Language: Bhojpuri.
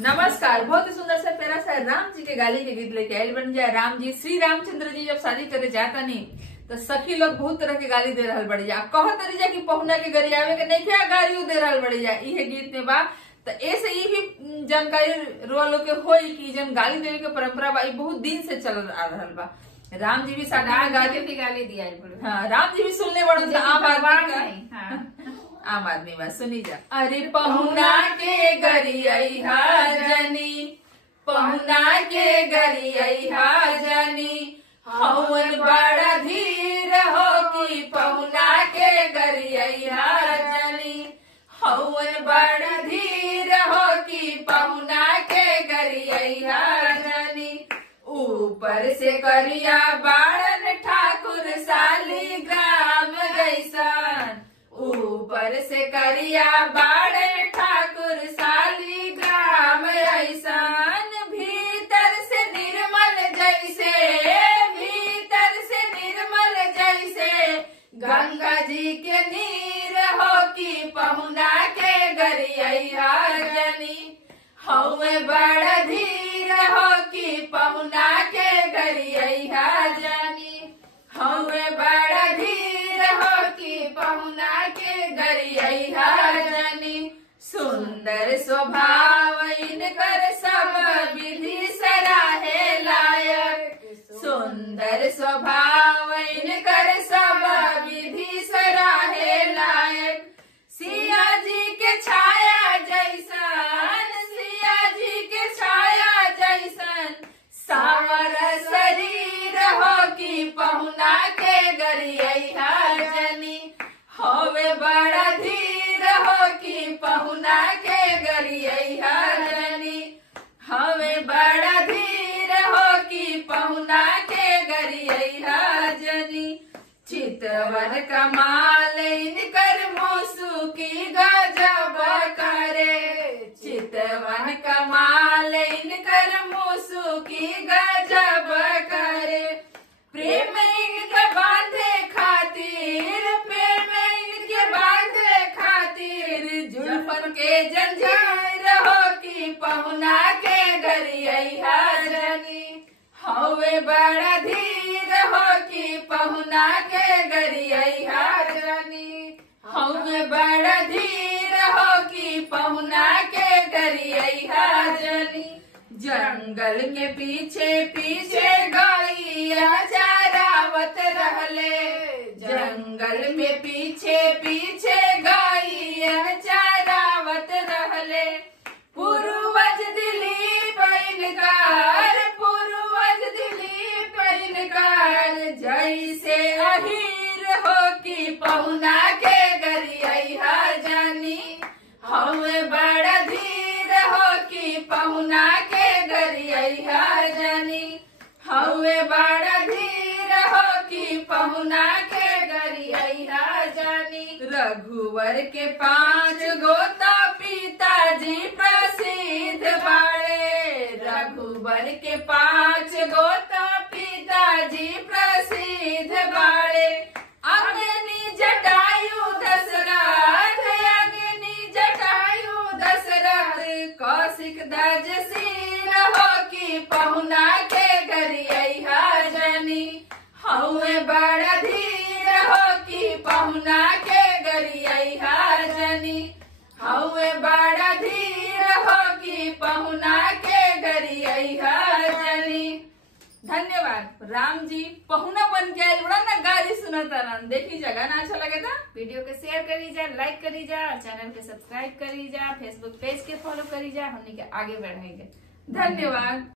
नमस्कार। बहुत ही सुंदर सा प्यारा सा राम जी के गाली के गीत लेके आयल बन जाए। राम जी, श्री रामचंद्र जी जब शादी करे जाता नहीं तो सखी लोग बहुत तरह के गाली दे रहा बड़ी जा, कह तरी जा कि पहुना के गरी आवे के नहीं क्या गाड़ी दे रहा बड़ी जा। इहे गीत में बा तो ऐसे ही भी जानकारी रोआ लोग के होई कि जन गाली देवे के परंपरा बा बहुत दिन से चल आ रहा बा। राम जी भी साधा गाली दिया। हाँ, राम जी भी सुनने बड़ो आम आदमी बा, सुनी जा। अरे पहुना के गरिया जनी, पहुना के गरिया जनी, हवन बड़ा धीर हो कि पहुना के गरिया जनी, हवन बड़ा धीर हो कि पहुना के गरिया जनी। ऊपर से करिया बाड़न ठाकुर शालिग्राम गैसन, ऊपर से करिया बाड़न ठाकुर शालिग्राम ऐसन। भीतर से निर्मल जैसे, भीतर से निर्मल जैसे गंगा जी के नीर हो कि पहुना के गरिया जनी, हवे बड़ा धीर हो कि पहुना के गरिया जनी, हवे बड़ा धीर हो कि पहुना के गरिया जनी। सुंदर स्वभाव इनकर सब विधि सराहे लायक, सुंदर स्वभाव इनकर सब विधि सराहे लायक। सिया जी के छाया जैसन, सिया जी के छाया जैसन सावर शरीर हो कि पहुना के गरिया जनी, हवे बड़ा धीर हो कि पहुना के गरिया जनी, हवे बड़ा धीर हो कि पहुना के गरिया जनी। चितवन कमाल इनकर मोसू की गजब करे, चितवन कमाल इनकर मोसू की गजब करे। प्रेम इनके बांधे खातिर, प्रेम इनके बांधे खातिर जुल्फन के जंजीर हो कि पहुना के गरिया जनी, हवे बड़ा धीर हो कि पहुना के गरिया जनी, हवे बड़ा धीर हो कि पहुना के गरिया जनी। जंगल के पीछे पीछे गैया चरावत रहले, जंगल में पीछे पीछे गैया चरावत रहले। पूर्वज दिलीप इनकार, पूर्वज दिलीप इनकार जैसे अहीर हो कि पहुना के गरिया जनी, हवे बड़ा धीर हो कि पहुना के गरिया जनी, हवे बड़ा धीर हो कि पहुना के गरिया जनी। रघुवर के 5 गोता पिताजी प्रसिद्ध बाड़े, रघुवर के 5 गोता पिताजी प्रसिद्ध बाड़े। अग्नि जटायु दशरथ, अग्नि जटायु दशरथ, कौशिक दज सिर हो कि पहुना के गरिया जनी, हवे बड़ा धीर हो कि पहुना के गरिया जनी, हवे बड़ा धीर हो कि पहुना के गरिया जनी। धन्यवाद। राम जी पहुना बन के आये बड़ा ना गाली सुनता ना। देखी जा, गाना अच्छा लगे था वीडियो के शेयर करी जा, लाइक करी जा, चैनल के सब्सक्राइब करी जा, फेसबुक पेज के फॉलो करी जा, हमने के आगे बढ़ाएंगे। धन्यवाद।